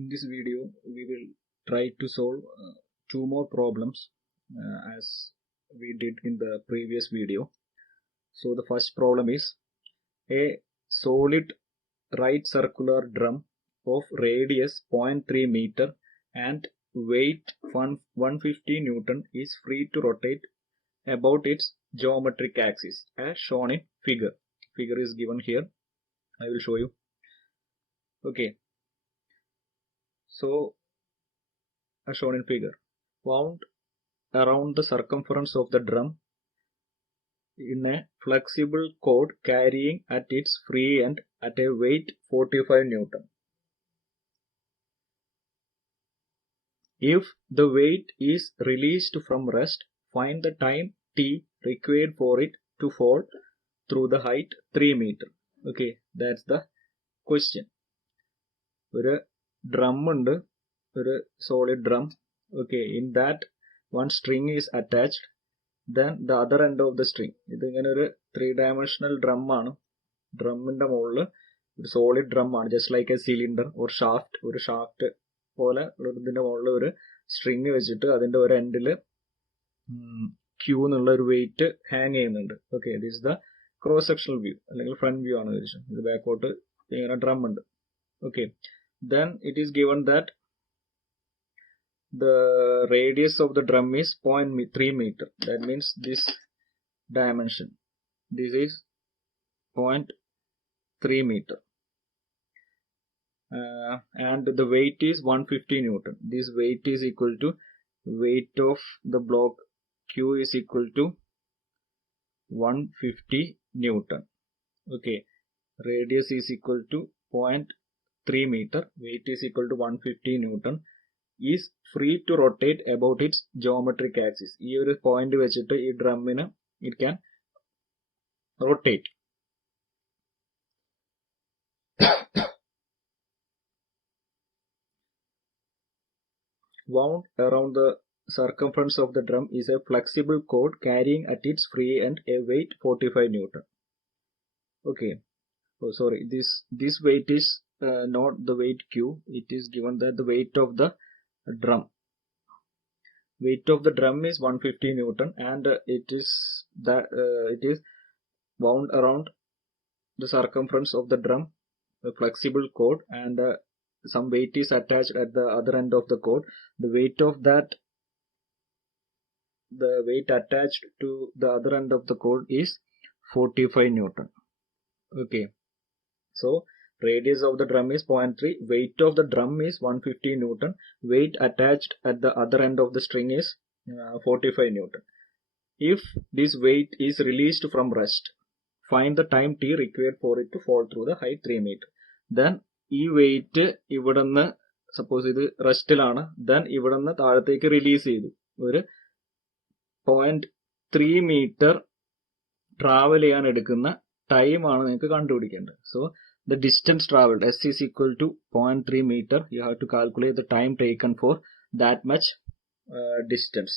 In this video we will try to solve two more problems as we did in the previous video. So the first problem is a solid right circular drum of radius 0.3 meter and weight 150 Newton is free to rotate about its geometric axis as shown in figure. Figure is given here. I will show you. Okay. So as shown in figure, wound around the circumference of the drum in a flexible cord carrying at its free end at a weight 45 Newton. If the weight is released from rest, find the time t required for it to fall through the height 3 meter. Okay, that's the question. ഒരു drum ഉണ്ട്, ഒരു solid drum. Okay, in that one string is attached, then the other end of the string. ഇത് ഇങ്ങനെ ഒരു 3-dimensional drum ആണ്. ഡ്രമ്മിന്റെ മുകളിൽ ഒരു solid drum ആണ്, just like a cylinder or shaft. ഒരു shaft പോലെ ഇതിന്റെ മുകളിൽ ഒരു സ്ട്രിങ് വെച്ചിട്ട് അതിന്റെ ഒരു എൻഡിൽ Q എന്നുള്ള ഒരു വെയിറ്റ് ഹാങ് ചെയ്യുന്നുണ്ട്. Okay, this is the cross sectional view അല്ലെങ്കിൽ ഫ്രണ്ട് വ്യൂ ആണ് ചോദിച്ചത്. ഇത് ബാക്കോട്ട് ഇങ്ങനെ ഡ്രം ഉണ്ട്. Okay, then it is given that the radius of the drum is 0.3 meter. That means this dimension, this is 0.3 meter, and the weight is 150 Newton. This weight is equal to weight of the block Q is equal to 150 Newton. Okay, radius is equal to 0.3 meter, weight is equal to 150 Newton, is free to rotate about its geometric axis. ഈ ഒരു പോയിന്റ് വെച്ചിട്ട് ഈ ഡ്രമ്മിന് it can rotate. Wound around the circumference of the drum is a flexible cord carrying at its free end a weight 45 Newton. Okay, oh sorry, this weight is not the weight Q. It is given that the weight of the drum, weight of the drum is 150 Newton, and it is wound around the circumference of the drum, a flexible cord, and some weight is attached at the other end of the cord. The weight attached to the other end of the cord is 45 Newton. Okay, so radius of the drum is 0.3, weight of the drum is 150 Newton, weight attached at the other end of the string is 45 Newton. If this weight is released from rest, find the time t required for it to fall through the height 3 meter. Then ഈ വെയിറ്റ് ഇവിടുന്ന് സപ്പോസ് ഇത് റെസ്റ്റിലാണ്, ദെൻ ഇവിടുന്ന് താഴത്തേക്ക് റിലീസ് ചെയ്തു. ഒരു 0.3 metre travel ചെയ്യാൻ എടുക്കുന്ന ടൈമാണ് നിങ്ങൾക്ക് കണ്ടുപിടിക്കേണ്ടത്. So the distance traveled, S is equal to 0.3 meter. You have to calculate the time taken for that much distance,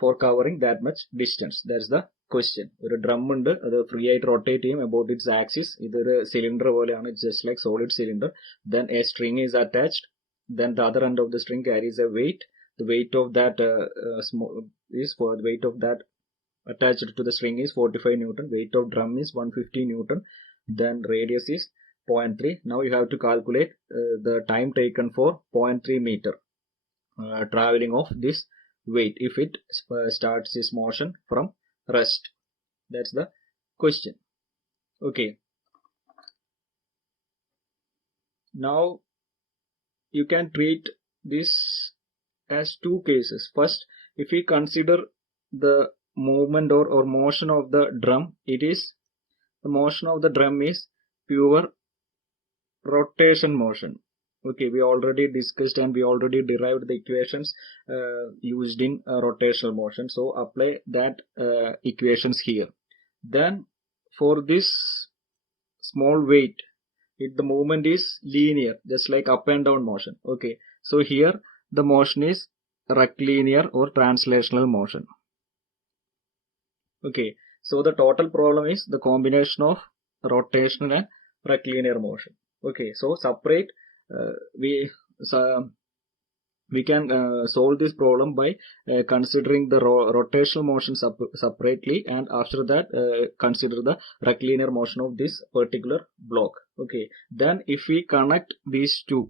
for covering that much distance. That's the question. ഒരു ഡ്രം ഉണ്ട്, അത് ഫ്രീ ആയിട്ട് റൊട്ടേറ്റ് ചെയ്യും about its axis. ഇതൊരു സിലിണ്ടർ പോലെയാണ്, it's just like solid cylinder. Then a string is attached, then the other end of the string carries a weight. The weight of that weight of that attached to the string is 45 Newton. Weight of drum is 150 Newton. Then radius is 0.3. Now you have to calculate the time taken for 0.3 meter traveling of this weight if it starts its motion from rest. That's the question. Okay, now you can treat this as two cases. First, if we consider the movement or motion of the drum, the motion of the drum is pure rotation motion. Okay, we already discussed and we already derived the equations used in rotational motion. So apply that equations here. Then for this small weight, the movement is linear, just like up and down motion. Okay, so here the motion is rectilinear or translational motion. Okay, so the total problem is the combination of rotational and rectilinear motion. Okay, so separate we we can solve this problem by considering the rotational motion separately, and after that consider the rectilinear motion of this particular block. Okay, then if we connect these two,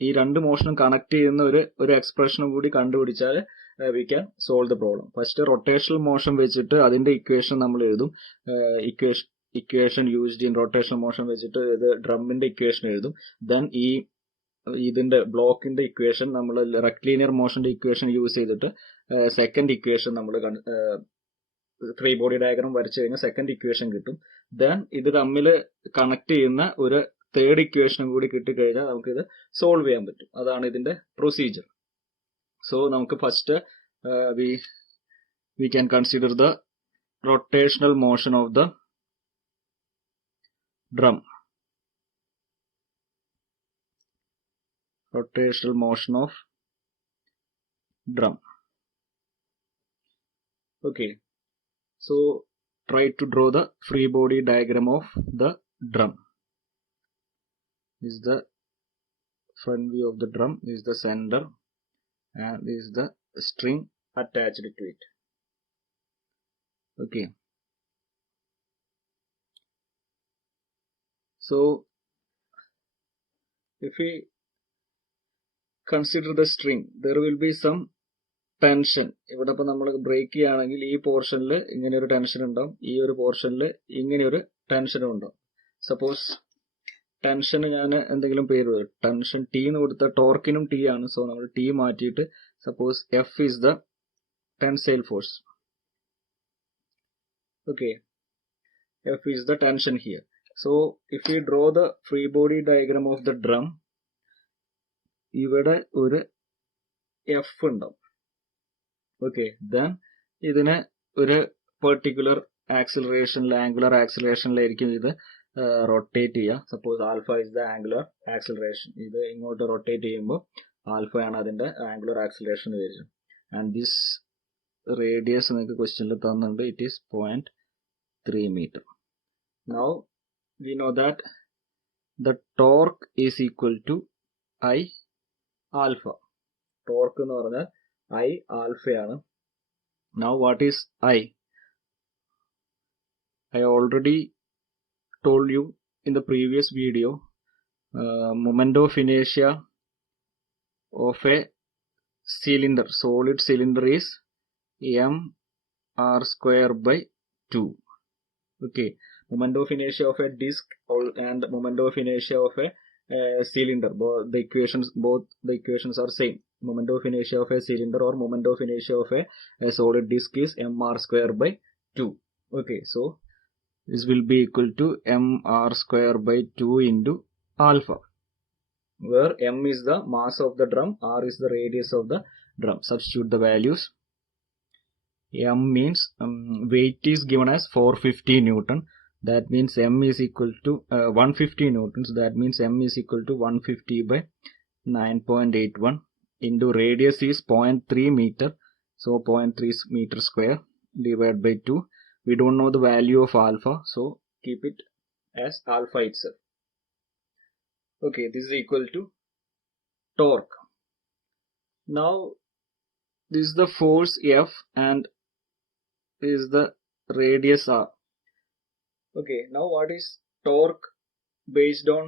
ഈ രണ്ട് മോഷനും കണക്ട് ചെയ്യുന്ന ഒരു എക്സ്പ്രഷനും കൂടി കണ്ടുപിടിച്ചാൽ we can solve the problem. First rotational motion വെച്ചിട്ട് അതിന്റെ ഇക്വേഷൻ നമ്മൾ എഴുതും. Equation used in rotational motion വെച്ചിട്ട് ഇത് ഡ്രമ്മിന്റെ ഇക്വേഷൻ എഴുതും. ദെൻ ഇതിന്റെ ബ്ലോക്കിന്റെ ഇക്വേഷൻ നമ്മൾ റെക്ട്ലീനിയർ മോഷന്റെ ഇക്വേഷൻ യൂസ് ചെയ്തിട്ട് സെക്കൻഡ് ഇക്വേഷൻ നമ്മൾ ഫ്രീ ബോഡി ഡയഗ്രാം വരച്ചു കഴിഞ്ഞാൽ സെക്കൻഡ് ഇക്വേഷൻ കിട്ടും. ദെൻ ഇത് തമ്മിൽ കണക്ട് ചെയ്യുന്ന ഒരു തേർഡ് ഇക്വേഷനും കൂടി കിട്ടിക്കഴിഞ്ഞാൽ നമുക്കിത് സോൾവ് ചെയ്യാൻ പറ്റും. അതാണ് ഇതിന്റെ പ്രൊസീജിയർ. സോ നമുക്ക് first we can consider the rotational motion of the drum. Rotational motion of drum. Okay, so try to draw the free body diagram of the drum. This is the front view of the drum, this is the center, and this is the string attached to it. Okay, so if we consider the string, there will be some tension. ഇവിടെ ഇപ്പൊ നമ്മൾ ബ്രേക്ക് ചെയ്യുകയാണെങ്കിൽ ഈ പോർഷനിൽ ഇങ്ങനെ ഒരു ടെൻഷൻ ഉണ്ടാവും, ഈ ഒരു പോർഷനിൽ ഇങ്ങനെ ഒരു ടെൻഷനും ഉണ്ടാവും. സപ്പോസ് ടെൻഷന് ഞാൻ എന്തെങ്കിലും പേര് വരും, ടെൻഷൻ ടി എന്ന് കൊടുത്ത ടോർക്കിനും ടി ആണ്. സോ നമ്മൾ ടി മാറ്റിയിട്ട് suppose F is the tensile force. Okay, F is the tension here. So if you draw the free body diagram of the drum, ഇവിടെ ഒരു എഫ് ഉണ്ടാവും. ഓക്കെ, ദെൻ ഇതിന് ഒരു പെർട്ടിക്കുലർ ആക്സിലറേഷനിൽ, ആംഗുലർ ആക്സിലറേഷനിലായിരിക്കും ഇത് റൊട്ടേറ്റ് ചെയ്യുക. Suppose alpha is the angular acceleration. ഇത് ഇങ്ങോട്ട് റൊട്ടേറ്റ് ചെയ്യുമ്പോൾ ആൽഫ ആണ് അതിന്റെ ആംഗുലർ ആക്സിലറേഷൻ വരും. ആൻഡ് ദിസ് റേഡിയസ് നിങ്ങൾക്ക് ക്വസ്റ്റ്യനിൽ തന്നിട്ടുണ്ട്, it is 0.3 meter. Now we know that the torque is equal to I alpha. Torque എന്ന് പറഞ്ഞാൽ ഐ ആൽഫയാണ്. Now what is I? I already told you in the previous video, moment of inertia of a cylinder, solid cylinder is mr square by 2. Okay, moment of inertia of a disc and moment of inertia of a cylinder, both the equations are same. Moment of inertia of a cylinder or moment of inertia of a solid disc is mr square by 2. Okay, so this will be equal to mr square by 2 into alpha, where m is the mass of the drum, r is the radius of the drum. Substitute the values. M means weight is given as 450 Newton. That means m is equal to 150 newtons. That means m is equal to 150 by 9.81 into radius is 0.3 meter. So 0.3 meter square divided by 2. We don't know the value of alpha, so keep it as alpha itself. Okay, this is equal to torque. Now this is the force F and this is the radius R. Okay, now what is torque based on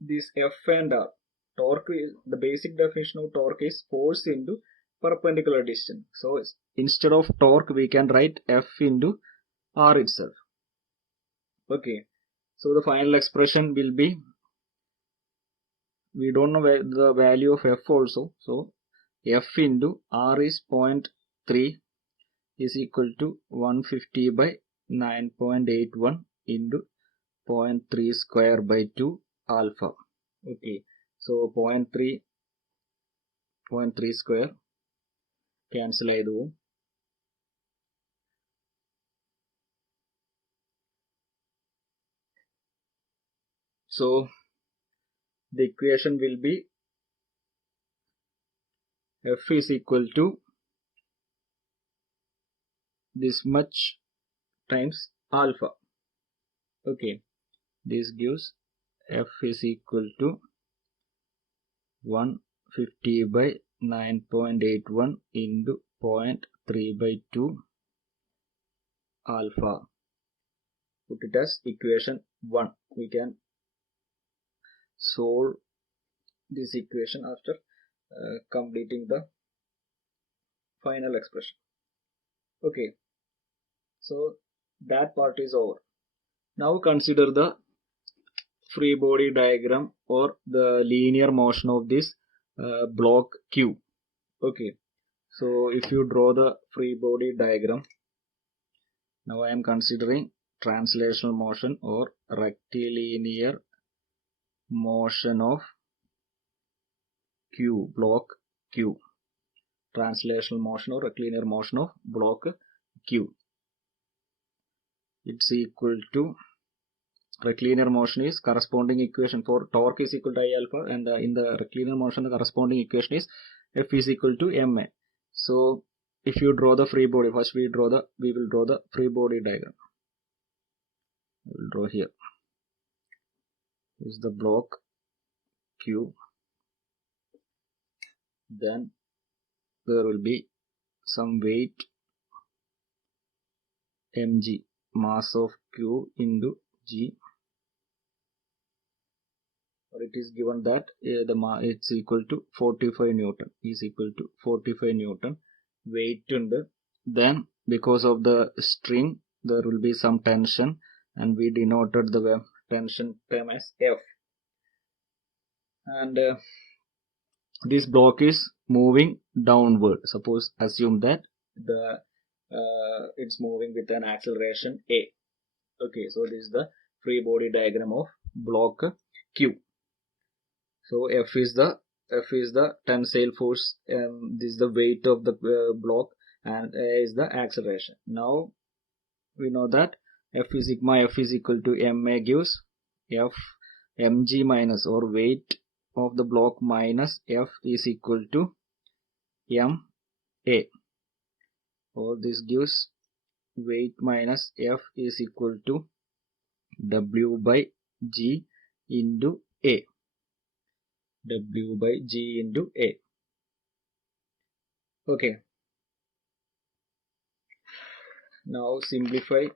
this F and R? Torque is, the basic definition of torque is force into perpendicular distance. So instead of torque we can write F into R itself. Okay, so the final expression will be, we don't know the value of F also, so F into R is 0.3 is equal to 150 by 9.81 into 0.3 square by 2 alpha. Okay, so 0.3 square cancel ആയതു. So the equation will be F is equal to this much times alpha. Okay, this gives F is equal to 150 by 9.81 into 0.3 by 2 alpha. Put it as equation 1. We can solve this equation after completing the final expression. Okay, so that part is over. Now consider the free body diagram or the linear motion of this block Q. Okay, so if you draw the free body diagram, now I am considering translational motion or rectilinear motion of Q, block Q. Translational motion or rectilinear motion of block Q. It's equal to, rectilinear motion is corresponding equation for torque is equal to I alpha, and in the rectilinear motion the corresponding equation is F is equal to ma. So if you draw the free body, first we will draw the free body diagram. I will draw here. This is the block Q. Then there will be some weight mg, mass of Q into g, or it is given that it's equal to 45 Newton, is equal to 45 Newton weight under. Then because of the string there will be some tension, and we denoted the tension term as F, and this block is moving downward. Suppose assume that it's moving with an acceleration a. Okay, so this is the free body diagram of block Q. So F is the tensile force, this is the weight of the block, and A is the acceleration. Now we know that F is sigma F is equal to ma gives F mg minus, or weight of the block minus F is equal to ma, or this gives weight minus F is equal to W by G into A. W by G into A. Okay. Now simplify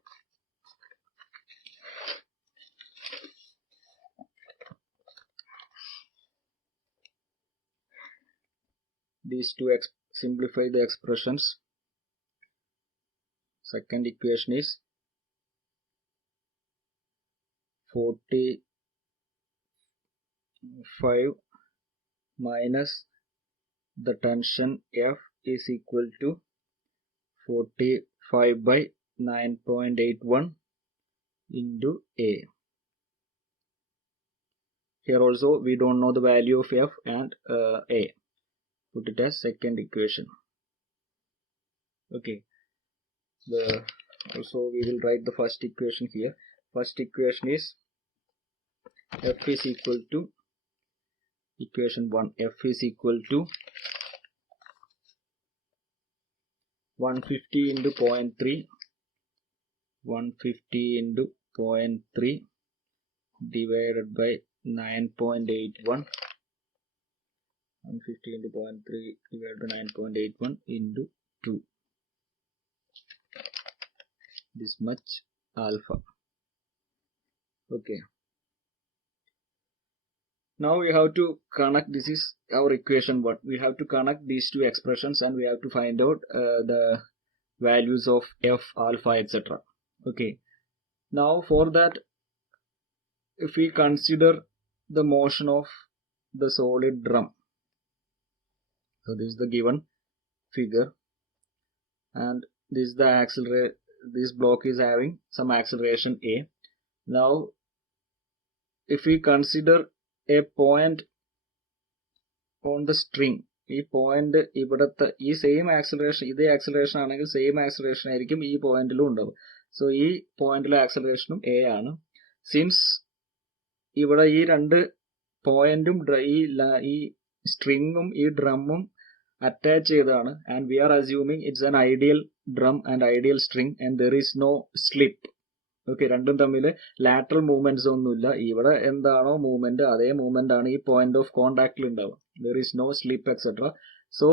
these two, simplify the expressions. Second equation is 45 minus the tension F is equal to 45 by 9.81 into A. Here also we don't know the value of F and A. Put it as second equation. Okay. Also we will write the first equation here. First equation is F is equal to, equation 1, F is equal to 150 into 0.3, 150 into 0.3 divided by 9.81, 150 into 0.3 divided by 9.81 into 2. This much alpha. Okay. Now we have to connect, this is our equation 1. We have to connect these two expressions, and we have to find out the values of F, alpha, etc. Okay. Now for that, if we consider the motion of the solid drum, so this is the given figure, and this is the accelerator. This block is having some acceleration a. Now if we consider a point on the string, ഈ പോയിന്റ് ഇവിടത്തെ ഈ same acceleration, ഇതേ ആക്സിലറേഷൻ ആണെങ്കിൽ same acceleration ആയിരിക്കും ഈ പോയിന്റിലും ഉണ്ടാവും. സോ ഈ പോയിന്റിലെ ആക്സിലറേഷനും എ ആണ്. സിൻസ് ഇവിടെ ഈ രണ്ട് പോയിന്റും ഈ സ്ട്രിങ്ങും ഈ ഡ്രമ്മും അറ്റാച്ച് ചെയ്തതാണ്, and we R assuming it's an ideal drum and ideal string, and there is no slip. Okay, രണ്ടും തമ്മിൽ ലാറ്ററൽ മൂവ്മെന്റ്സ് ഒന്നുമില്ല. ഇവിടെ എന്താണോ മൂവ്മെന്റ് അതേ മൂവ്മെന്റ് ആണ് ഈ പോയിന്റ് ഓഫ് കോണ്ടാക്റ്റിൽ ഉണ്ടാവുക. There is no slip etcetera. So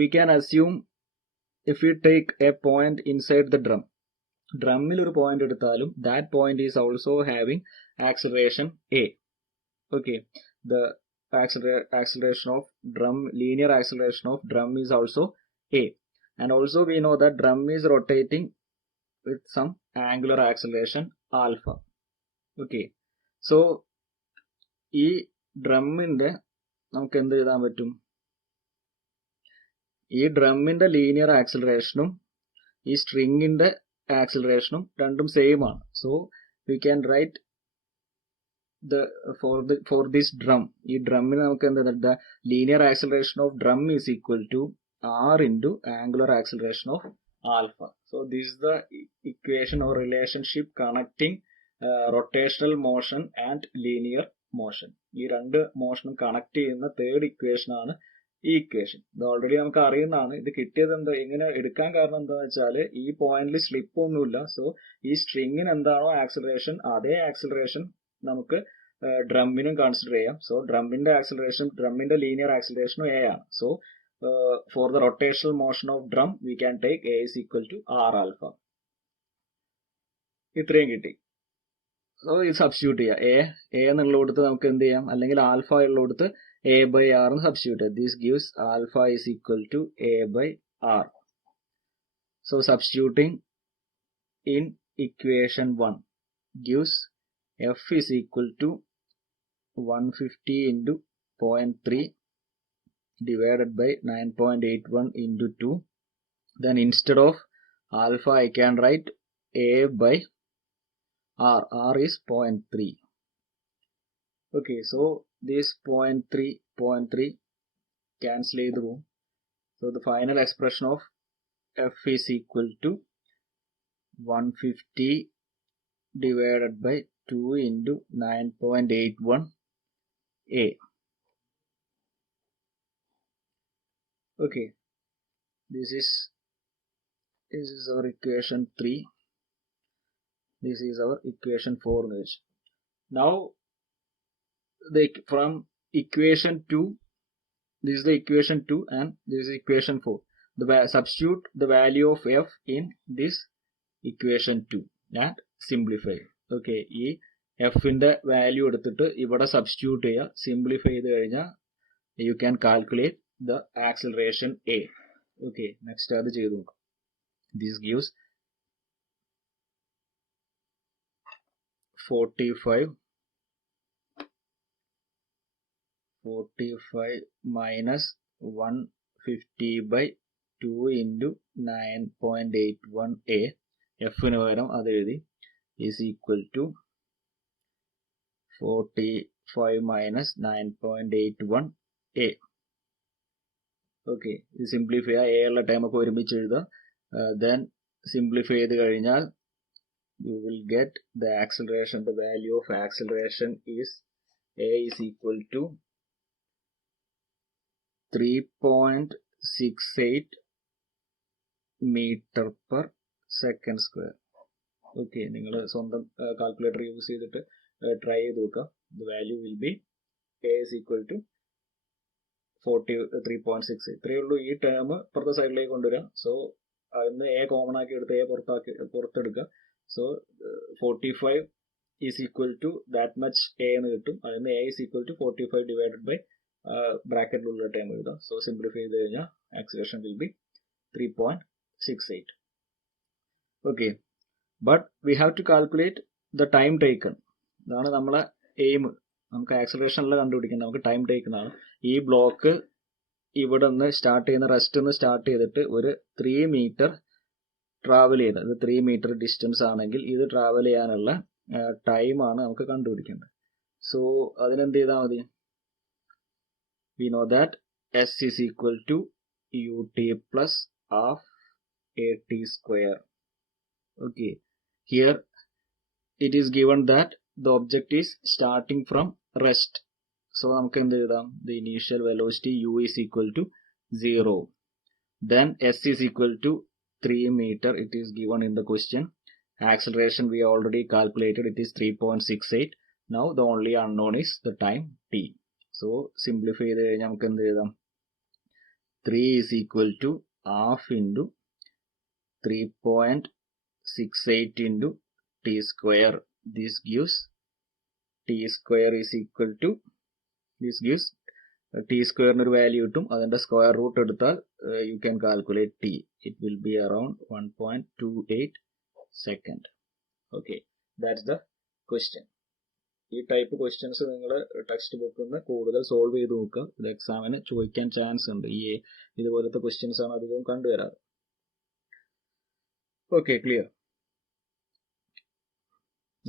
we can assume if you take a point inside the drum, ഡ്രമ്മിൽ ഒരു പോയിന്റ് എടുത്താലും that point is also having acceleration a. Okay, the acceleration of drum, linear acceleration of drum is also a, and also we know that drum is rotating with some angular acceleration alpha. Okay, so ഈ ഡ്രമ്മിന്റെ നമുക്ക് എന്ത് എഴുതാൻ പറ്റും? ഈ ഡ്രമ്മിന്റെ linear ആക്സിലറേഷനും ഈ സ്ട്രിങ്ങിന്റെ ആക്സിലറേഷനും രണ്ടും സെയിം ആണ്. So we can write for this drum, ഈ ഡ്രമ്മിന് നമുക്ക് എന്താ, the linear acceleration of drum is equal to r into angular acceleration of alpha. So this is the equation or relationship connecting rotational motion and linear motion. ഈ രണ്ട് മോഷനും കണക്ട് ചെയ്യുന്ന third equation ആണ് ഈ ഇക്വേഷൻ. ഇത് ഓൾറെഡി നമുക്ക് അറിയുന്നതാണ്. ഇത് കിട്ടിയത് എന്താ, ഇങ്ങനെ എടുക്കാൻ കാരണം എന്താണെന്ന് വെച്ചാൽ ഈ പോയിന്റിൽ സ്ലിപ്പ് ഒന്നുമില്ല. സോ ഈ സ്ട്രിങ്ങിന് എന്താണോ ആക്സിലറേഷൻ അതേ ആക്സിലറേഷൻ നമുക്ക് ഡ്രമ്മിനും കൺസിഡർ ചെയ്യാം. സോ ഡ്രമ്മിന്റെ ആക്സിലറേഷൻ, ഡ്രമ്മിന്റെ ലീനിയർ ആക്സിലറേഷനും എ ആണ്. So for the rotational motion of drum we can take a is equal to r alpha. ഇത്രയും കിട്ടി. സോ ഇത് സബ്സ്റ്റിറ്റ്യൂട്ട് ചെയ്യാം. എ എന്നുള്ളടുത്ത് നമുക്ക് എന്ത് ചെയ്യാം, അല്ലെങ്കിൽ ആൽഫ ഉള്ളടുത്ത് എ ബൈ ആർ എന്ന് സബ്സ്റ്റിറ്റ്യൂട്ട് ചെയ്യാം. This gives alpha is equal to a by r. So substituting in equation 1 gives f is equal to 150 into 0.3 divided by 9.81 into 2. Then instead of alpha I can write a by r. R is 0.3. Okay, so this 0.3 cancel through. So the final expression of f is equal to 150 divided by 2 into 9.81 a. Okay, this is our equation 3. This is our equation 4. Now from equation 2, this is the equation 2 and this is equation 4. Substitute the value of f in this equation 2 and simplify. Okay, ഈ എഫിന്റെ വാല്യൂ എടുത്തിട്ട് ഇവിടെ സബ്സ്റ്റിറ്റ്യൂട്ട് ചെയ്യുക. സിംപ്ലിഫൈ ചെയ്ത് കഴിഞ്ഞാൽ you can calculate the acceleration a. Okay, next അത് ചെയ്ത് നോക്കാം. ദിസ് ഗിവ്സ് 45 minus 150 by 2 into 9.81 a. എഫിന് പകരം അത് എഴുതി is equal to 45 minus 9.81 a. ഓക്കെ, ഇത് സിംപ്ലിഫൈ ചെയ്യുക. എ ഉള്ള ടൈം ഒക്കെ ഒരുമിച്ച് എഴുതുക. ദെൻ സിംപ്ലിഫൈ ചെയ്ത് കഴിഞ്ഞാൽ you will get the acceleration. The value of acceleration is a is equal to 3.68 meter per second square. Okay, നിങ്ങൾ സ്വന്തം കാൽക്കുലേറ്റർ യൂസ് ചെയ്തിട്ട് ട്രൈ ചെയ്ത് നോക്കുക. The value will be a is equal to 3.68. ഇത്രയേ ഉള്ളൂ. ഈ ടേം ഇപ്പുറത്തെ സൈഡിലേക്ക് കൊണ്ടുവരിക. സോ അതിന് എ കോമൺ ആക്കി എടുത്ത് എ പുറത്തെടുക്കുക. So 45 is equal to that much a എന്ന് കിട്ടും. അതിന് a is equal to 45 divided by ബ്രാക്കറ്റിലുള്ള ടൈം എഴുതാം. സോ സിംപ്ലിഫൈ ചെയ്ത് കഴിഞ്ഞാൽ acceleration will be 3.68. Okay, but we have to calculate the time taken. ഇതാണ് നമ്മളെ എയിം. നമുക്ക് ആക്സിലറേഷനിൽ കണ്ടുപിടിക്കുന്നത് നമുക്ക് ടൈം ടേക്കൺ ആണ്. ഈ ബ്ലോക്ക് ഇവിടെ നിന്ന് സ്റ്റാർട്ട് ചെയ്യുന്ന റെസ്റ്റ് നിന്ന് സ്റ്റാർട്ട് ചെയ്തിട്ട് ഒരു 3 മീറ്റർ ട്രാവൽ ചെയ്ത്, ഇത് 3 മീറ്റർ ഡിസ്റ്റൻസ് ആണെങ്കിൽ ഇത് ട്രാവൽ ചെയ്യാനുള്ള ടൈമാണ് നമുക്ക് കണ്ടുപിടിക്കേണ്ടത്. സോ അതിനെന്ത് ചെയ്താൽ മതി? V know that s is equal to ut plus half at square. Okay, here it is given that the object is starting from rest. So നമുക്ക് എന്ത് എഴുതാം? The initial velocity u is equal to 0. Then s is equal to 3 meter. It is given in the question. Acceleration we already calculated, it is 3.68. Now the only unknown is the time t. So simplify the 3 is equal to half into 3.68 into t square. This gives t square is equal to, this gives t square value to the square root you can calculate t. It will be around 1.28 second. Okay, that's the question. ഈ type questions നിങ്ങൾ ടെക്സ്റ്റ് ബുക്കിൽ നിന്ന് കൂടുതൽ സോൾവ് ചെയ്ത് നോക്കുക. ഇത് എക്സാമിന് ചോദിക്കാൻ ചാൻസ് ഉണ്ട്. ഈ ഇതുപോലത്തെ ക്വസ്റ്റ്യൻസ് ആണ് അധികവും കണ്ടുവരാറ്. Okay, clear.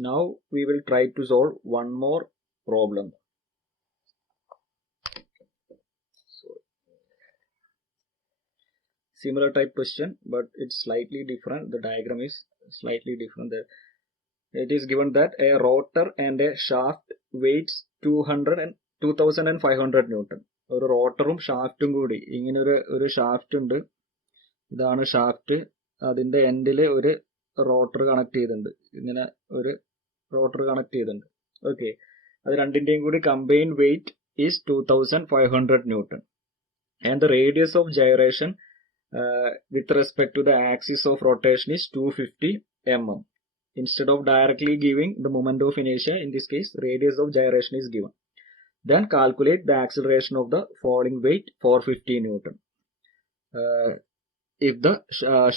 Now we will try to solve one more problem. Similar type question, but it's slightly different. The diagram is slightly different there. It is given that a rotor and a shaft weighs 2500 Newton. ഒരു റോട്ടറും ഷാഫ്റ്റും കൂടി, ഇങ്ങനെ ഒരു ഷാഫ്റ്റ് ഉണ്ട്, ഇതാണ് ഷാഫ്റ്റ്, അതിന്റെ എൻഡില് ഒരു റോട്ടർ കണക്ട് ചെയ്തിട്ടുണ്ട്, ഇങ്ങനെ ഒരു റോട്ടർ കണക്ട് ചെയ്തിട്ടുണ്ട്. ഓക്കെ, അത് രണ്ടിന്റെയും കൂടി combined wait is 2500 Newton and the radius of gyration with respect to the axis of rotation is 250 mm. Instead of directly giving the moment of inertia, in this case radius of gyration is given. Then calculate the acceleration of the falling weight 450 Newton if the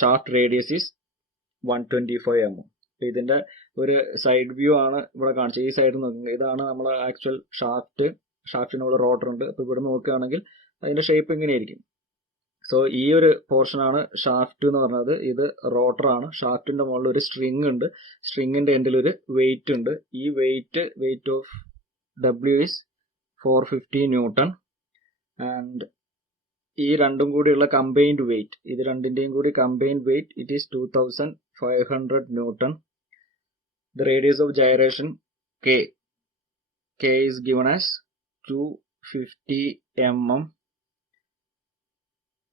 shaft radius is 125 mm. ഇതിന്റെ ഒരു side view ആണ് ഇവിടെ കാണിച്ചത്. ഈ സൈഡ് നോക്കുന്നത്, ഇതാണ് നമ്മളെ ആക്ച്വൽ ഷാഫ്റ്റിനുള്ള റോട്ടർ ഉണ്ട്. അപ്പൊ ഇവിടെ നോക്കുകയാണെങ്കിൽ അതിന്റെ ഷേപ്പ് ഇങ്ങനെയായിരിക്കും. സോ ഈ ഒരു പോർഷൻ ആണ് ഷാഫ്റ്റ് എന്ന് പറഞ്ഞത്. ഇത് റോട്ടർ ആണ്. ഷാഫ്റ്റിന്റെ മുകളിൽ ഒരു സ്ട്രിങ് ഉണ്ട്. സ്ട്രിങ്ങിന്റെ എൻഡിൽ ഒരു വെയിറ്റ് ഉണ്ട്. ഈ weight of W is 450 Newton and ഈ രണ്ടും കൂടിയുള്ള കമ്പൈൻഡ് വെയിറ്റ്, ഇത് രണ്ടിന്റെയും കൂടി combined weight it is 2500 Newton. The radius of gyration K is given as 250 mm.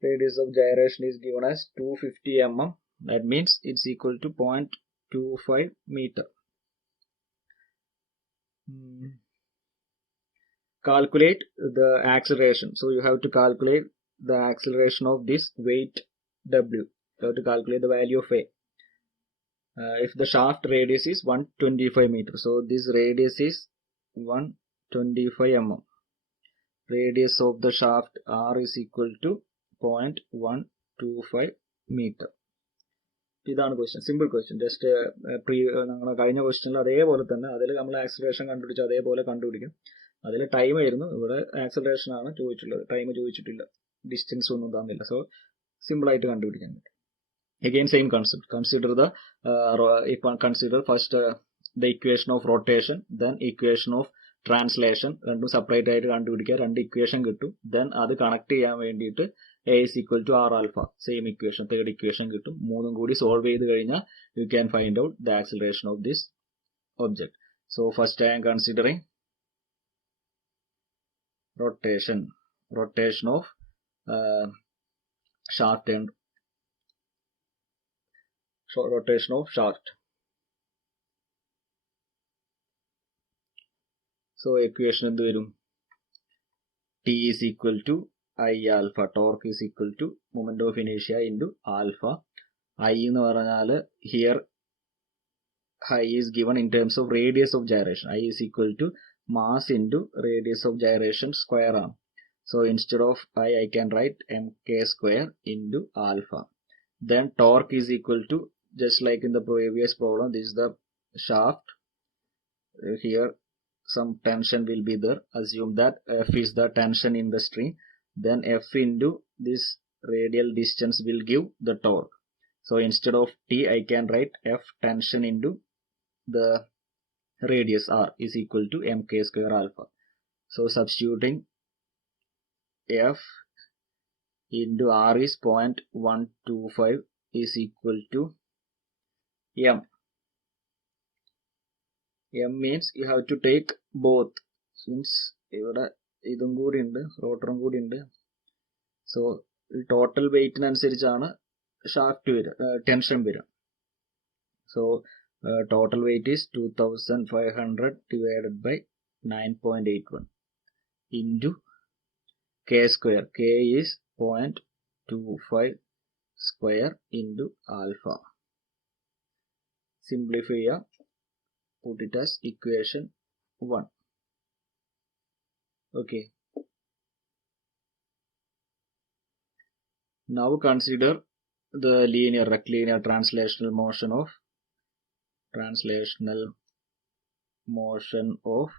Radius of gyration is given as 250 mm. That means it's equal to 0.25 meter. Calculate the acceleration. So you have to calculate the acceleration of this weight W. You have to calculate the value of A. If the shaft radius is 125 meters, so this radius is 125 mm. Radius of the shaft R is equal to 0.125 meter. ഇതാണ് question, simple question. Just നമ്മുടെ കഴിഞ്ഞ ക്വസ്റ്റ്യനിൽ അതേപോലെ തന്നെ, അതിൽ നമ്മൾ ആക്സിലറേഷൻ കണ്ടുപിടിച്ച് അതേപോലെ കണ്ടുപിടിക്കും. അതിൽ ടൈം ആയിരുന്നു, ഇവിടെ ആക്സിലറേഷൻ ആണ് ചോദിച്ചിട്ടുള്ളത്, ടൈം ചോദിച്ചിട്ടില്ല, ഡിസ്റ്റൻസ് ഒന്നും തന്നില്ല. സോ സിമ്പിൾ ആയിട്ട് കണ്ടുപിടിക്കാൻ പറ്റും. Again same concept. Consider first the equation of rotation, then equation of translation. രണ്ടും സെപ്പറേറ്റ് ആയിട്ട് കണ്ടുപിടിക്കുക. രണ്ട് ഇക്വേഷൻ കിട്ടും. then അത് കണക്ട് ചെയ്യാൻ വേണ്ടിയിട്ട് A is equal to R alpha, same equation, third equation കിട്ടും. മൂന്നും കൂടി സോൾവ് ചെയ്ത് കഴിഞ്ഞാൽ you can find out the acceleration of this object. So first I am considering rotation of shaft and rotation of shaft. So equation എന്ത് വരും? T is equal to I alpha, torque is equal to moment of inertia into alpha. I എന്ന് പറഞ്ഞാൽ here I is given in terms of radius of gyration. I is equal to mass into radius of gyration square ആണ്. So instead of I can write mk square into alpha. Then torque is equal to, just like in the previous problem, this is the shaft. Here some tension will be there. Assume that F is the tension in the string. Then F into this radial distance will give the torque. So instead of T, I can write F tension into the radius R is equal to mk square alpha. So substituting F into R is 0.125 is equal to M. M means you have to take both, since ഇവിടെ ഇതും കൂടി ഉണ്ട്, റോട്ടറും കൂടി ഉണ്ട്. So total വെയിറ്റിനനുസരിച്ചാണ് ഷാഫ്റ്റ് വരിക, ടെൻഷൻ വരിക. So total weight is 2500 divided by 9.81 into k square. K is 0.25 square into alpha. Simplify, put it as equation 1. Okay. Now consider the rectilinear translational motion of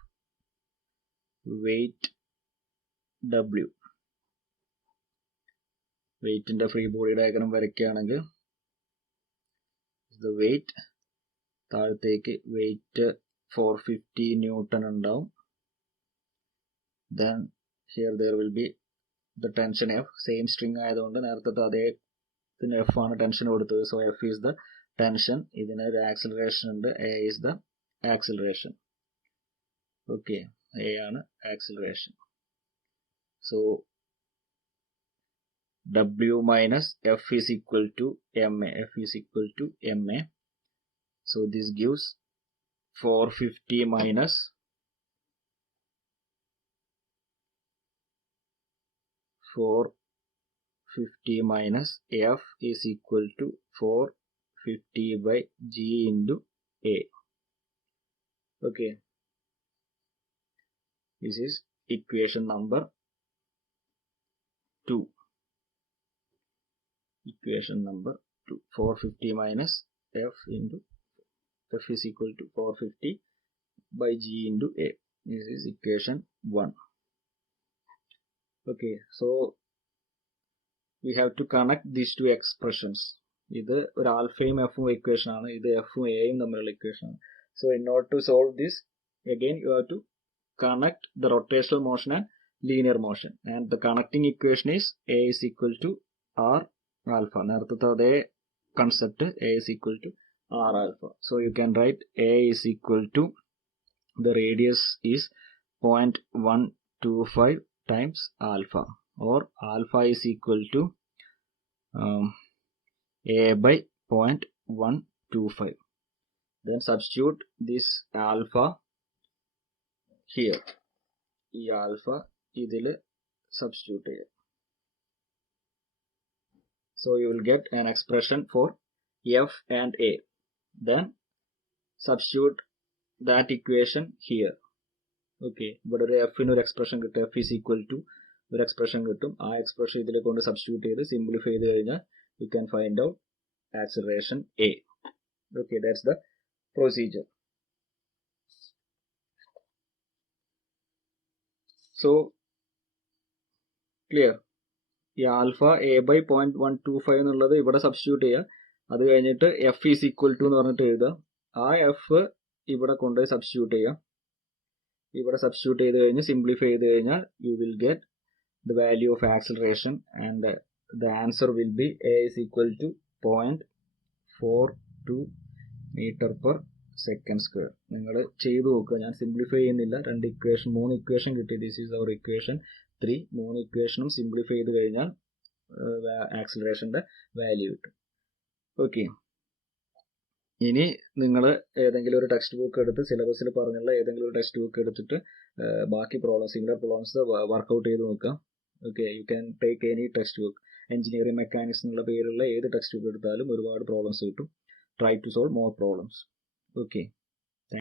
weight W. Weight in the free body diagram വരയ്ക്കുകയാണെങ്കിൽ the weight താഴത്തേക്ക് weight 450 Newton ഉണ്ടാവും. Then here there will be the tension F. Same string ആയതുകൊണ്ട് നേരത്തെ അതേ F ആണ് tension കൊടുത്തത്. So F is the tension. ഇതിന് ഒരു acceleration ഉണ്ട്. A is the acceleration. Okay, A ആണ് acceleration. So W minus F is equal to ma. F is equal to ma. So this gives 450 minus 450 minus F is equal to 450 by G into A. Okay, this is equation number 2. Equation number 2. 450 minus F into F is equal to 450 by G into A. This is equation 1. Okay, so we have to connect these two expressions. ഇത് ഒരു ആൽഫയും എഫും equation ആണ്. ഇത് എഫും എയും തമ്മിലുള്ള equation ആണ്. So in order to solve this, again you have to connect the rotational motion and linear motion. And the connecting equation is A is equal to R alpha. നേരത്തെ അതേ concept A is equal to R alpha. So you can write A is equal to, the radius is 0.125 times alpha, or alpha is equal to A by 0.125. Then substitute this alpha here. ഈ alpha ഇതില് substitute ചെയ്യാം. So you will get an expression for F and A. Then substitute that equation here. Okay, ഇവിടെ ഒരു F ന് ഒരു expression കിട്ടും. F is equal to ഒരു expression കിട്ടും. ആ expression ഇതിലെ കൊണ്ട് substitute ചെയ്ത് simplify ചെയ്ത് കഴിഞ്ഞാൽ you can find out acceleration A. Okay, that's the procedure. So clear. ഈ ആൽഫ എ ബൈ 0.125 എന്നുള്ളത് ഇവിടെ സബ്സ്റ്റിറ്റ്യൂട്ട് ചെയ്യുക. അത് കഴിഞ്ഞിട്ട് എഫ് ഈസ് ഈക്വൽ ടു എന്ന് പറഞ്ഞിട്ട് എഴുതുക. ആ എഫ് ഇവിടെ കൊണ്ടുപോയി സബ്സ്റ്റിറ്റ്യൂട്ട് ചെയ്യുക. ഇവിടെ സബ്സ്റ്റിറ്റ്യൂട്ട് ചെയ്ത് കഴിഞ്ഞ് സിംപ്ലിഫൈ ചെയ്ത് കഴിഞ്ഞാൽ you will get the value of acceleration and the answer will be a is equal to 0.42 metre per second square. നിങ്ങൾ ചെയ്തു നോക്കുക. ഞാൻ സിംപ്ലിഫൈ ചെയ്യുന്നില്ല. 3 ഇക്വേഷൻ കിട്ടി. ദിസ് ഈസ് അവർ ഇക്വേഷൻ 3. 3 ഇക്വേഷനും സിംപ്ലിഫൈ ചെയ്ത് കഴിഞ്ഞാൽ ആക്സിലറേഷന്റെ വാല്യൂ കിട്ടും. ഓക്കെ, ഇനി നിങ്ങൾ ഏതെങ്കിലും ഒരു ടെക്സ്റ്റ് ബുക്ക് എടുത്ത് സിലബസിൽ പറഞ്ഞുള്ള ഏതെങ്കിലും ഒരു ടെക്സ്റ്റ് ബുക്ക് എടുത്തിട്ട് ബാക്കി പ്രോബ്ലംസ്, സിമിലർ പ്രോബ്ലംസ് വർക്ക്ഔട്ട് ചെയ്ത് നോക്കാം. Okay, you can take any textbook. Engineering mechanics എന്നുള്ള പേരുള്ള ഏത് ടെക്സ്റ്റ് ബുക്ക് എടുത്താലും ഒരുപാട് പ്രോബ്ലംസ് കിട്ടും. Try to solve more problems. Okay.